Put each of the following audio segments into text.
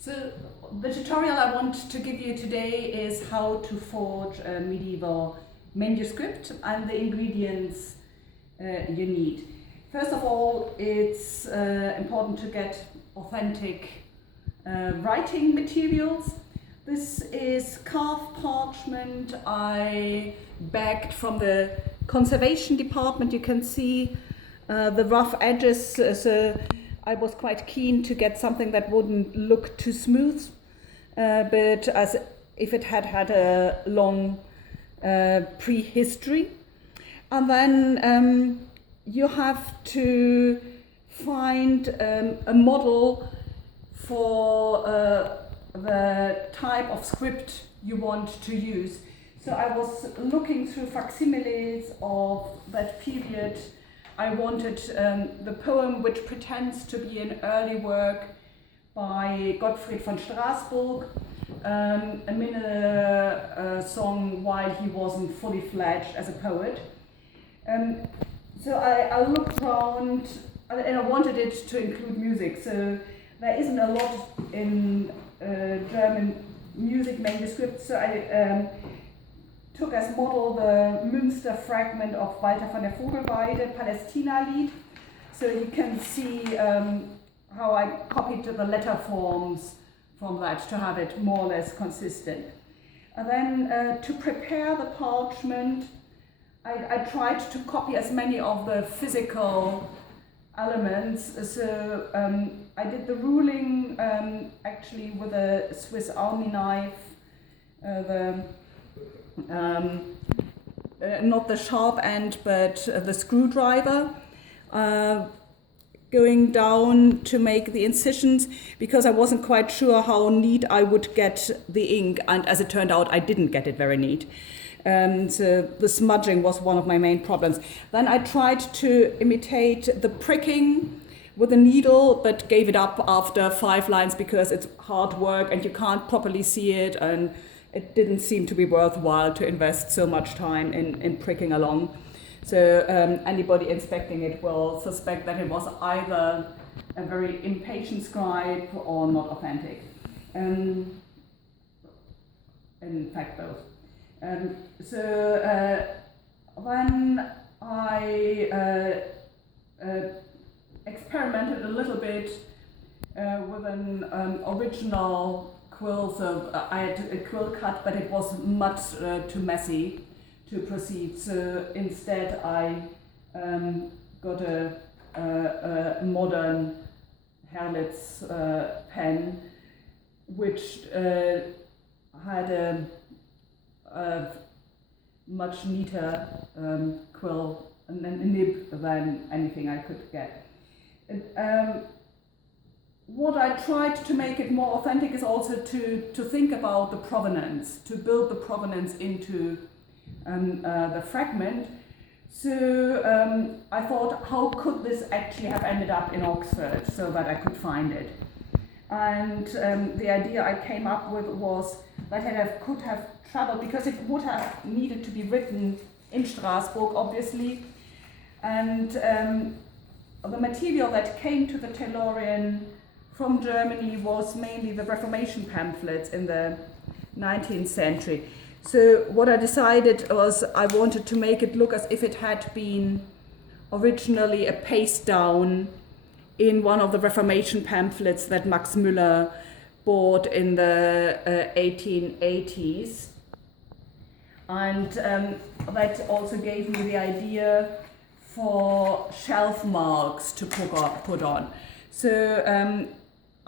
So the tutorial I want to give you today is how to forge a medieval manuscript and the ingredients you need. First of all, it's important to get authentic writing materials. This is carved parchment I bagged from the Conservation Department. You can see the rough edges, so I was quite keen to get something that wouldn't look too smooth, but as if it had had a long prehistory. And then you have to find a model for the type of script you want to use. So I was looking through facsimiles of that period. I wanted the poem which pretends to be an early work by Gottfried of Strasbourg, a minne song while he wasn't fully fledged as a poet. So I looked around and I wanted it to include music. So there isn't a lot in German music manuscripts. So I took as model the Münster fragment of Walter von der Vogelweide, Palästina-Lied. So you can see how I copied the letter forms from that to have it more or less consistent. And then to prepare the parchment, I tried to copy as many of the physical elements. So I did the ruling actually with a Swiss Army knife, not the sharp end, but the screwdriver, going down to make the incisions, because I wasn't quite sure how neat I would get the ink, and as it turned out, I didn't get it very neat. So the smudging was one of my main problems. Then I tried to imitate the pricking with a needle, but gave it up after 5 lines because it's hard work and you can't properly see it, and it didn't seem to be worthwhile to invest so much time in pricking along. So anybody inspecting it will suspect that it was either a very impatient scribe or not authentic. In fact, both. So when I experimented a little bit with an original quill, so I had a quill cut, but it was much too messy to proceed. So instead, I got a modern Herlitz pen, which had a much neater quill and nib than anything I could get. What I tried to make it more authentic is also to think about the provenance, to build the provenance into the fragment. So I thought, how could this actually have ended up in Oxford so that I could find it? And the idea I came up with was that it could have traveled, because it would have needed to be written in Strasbourg, obviously. And the material that came to the Tellurian from Germany was mainly the Reformation pamphlets in the 19th century. So what I decided was I wanted to make it look as if it had been originally a paste down in one of the Reformation pamphlets that Max Müller bought in the 1880s. And that also gave me the idea for shelf marks to put on. So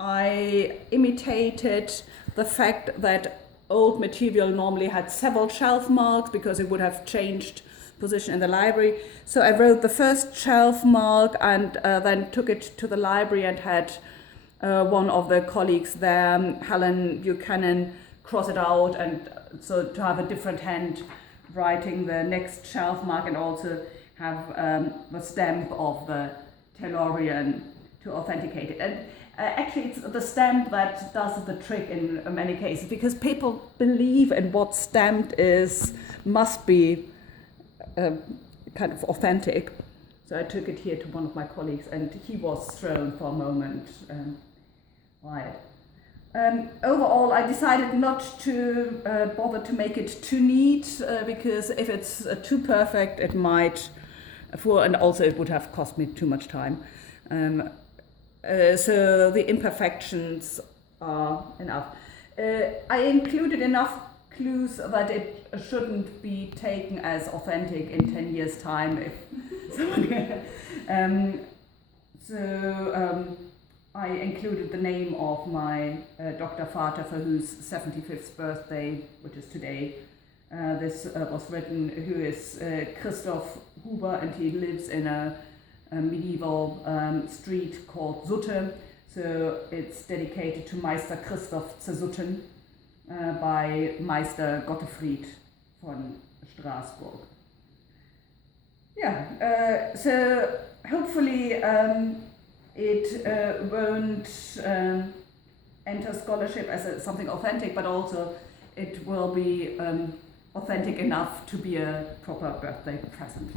I imitated the fact that old material normally had several shelf marks because it would have changed position in the library. So I wrote the first shelf mark and then took it to the library and had one of the colleagues there, Helen Buchanan, cross it out, and so to have a different hand writing the next shelf mark and also have the stamp of the Tellurian to authenticate it. And actually it's the stamp that does the trick in many cases, because people believe in what stamped is must be kind of authentic. So I took it here to one of my colleagues and he was thrown for a moment by it. Overall, I decided not to bother to make it too neat because if it's too perfect, it might, and also it would have cost me too much time. So the imperfections are enough. I included enough clues that it shouldn't be taken as authentic in 10 years' time. If someone, I included the name of my Dr. Vater, for whose 75th birthday, which is today. This was written, who is Christoph Huber, and he lives in a medieval street called Sutte. So it's dedicated to Meister Christoph zu Sutten by Meister Gottfried von Strasbourg. Yeah, so hopefully it won't enter scholarship as something authentic, but also it will be authentic enough to be a proper birthday present.